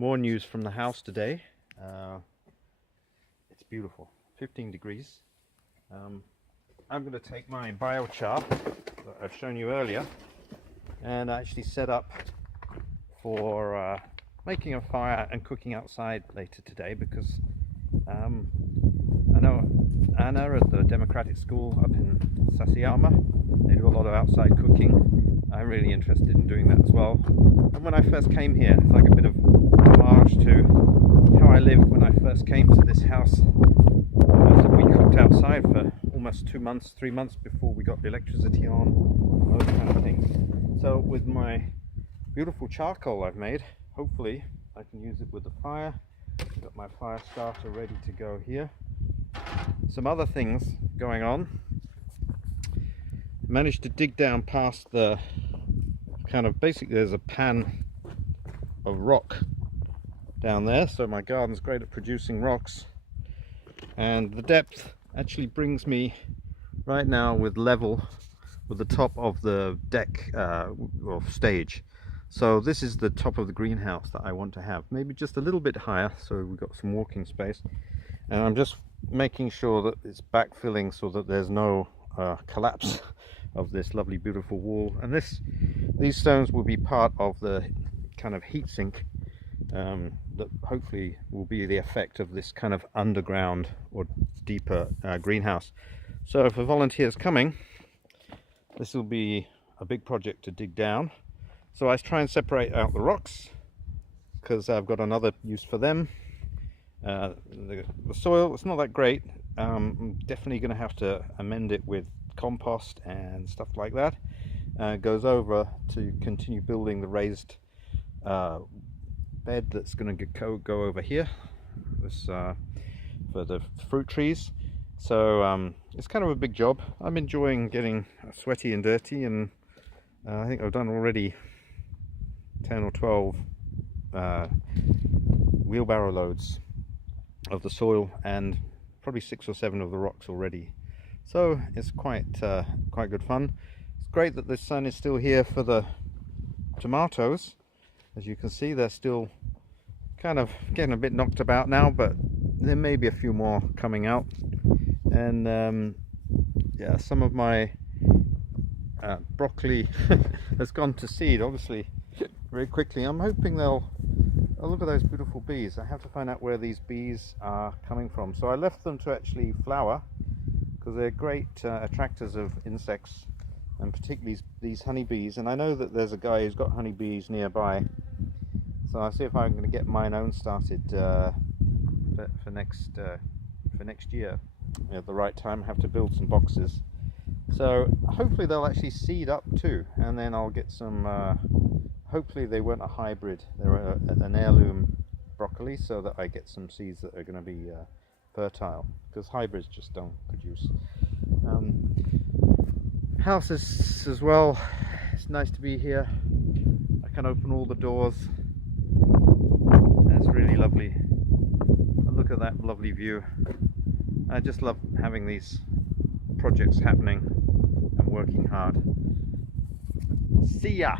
More news from the house today. It's beautiful, 15 degrees. I'm going to take my biochar that I've shown you earlier and actually set up for making a fire and cooking outside later today, because I know Anna at the Democratic School up in Sasayama, they do a lot of outside cooking. I'm really interested in doing that as well. And when I first came here, it's like a bit of homage to how I lived when I first came to this house. We cooked outside for almost 2 months, 3 months before we got the electricity on, those kind of things. So with my beautiful charcoal I've made, hopefully I can use it with the fire. I've got my fire starter ready to go here. Some other things going on. Managed to dig down past the kind of, basically there's a pan of rock down there, so my garden's great at producing rocks, and the depth actually brings me right now with level with the top of the deck or stage. So this is the top of the greenhouse that I want to have, maybe just a little bit higher, so we've got some walking space. And I'm just making sure that it's backfilling so that there's no collapse of this lovely beautiful wall. And these stones will be part of the kind of heat sink that hopefully will be the effect of this kind of underground or deeper greenhouse. So for volunteers coming, this will be a big project to dig down. So I try and separate out the rocks because I've got another use for them. The soil, it's not that great. I'm definitely going to have to amend it with compost and stuff like that. Goes over to continue building the raised bed that's going to go over here, this for the fruit trees. So it's kind of a big job. I'm enjoying getting sweaty and dirty, and I think I've done already 10 or 12 wheelbarrow loads of the soil and probably 6 or 7 of the rocks already. So it's quite good fun. It's great that the sun is still here for the tomatoes. As you can see, they're still kind of getting a bit knocked about now, but there may be a few more coming out. And yeah, some of my broccoli has gone to seed, obviously, very quickly. I'm hoping they'll, oh, look at those beautiful bees. I have to find out where these bees are coming from. So I left them to actually flower because they're great attractors of insects, and particularly these honeybees. And I know that there's a guy who's got honeybees nearby, so I'll see if I'm going to get mine own started for next year. At the right time, I have to build some boxes. So hopefully they'll actually seed up too, and then I'll get some. Hopefully they weren't a hybrid; they're an heirloom broccoli, so that I get some seeds that are going to be fertile, because hybrids just don't produce. Houses as well. It's nice to be here. I can open all the doors. That's really lovely. And look at that lovely view. I just love having these projects happening and working hard. See ya!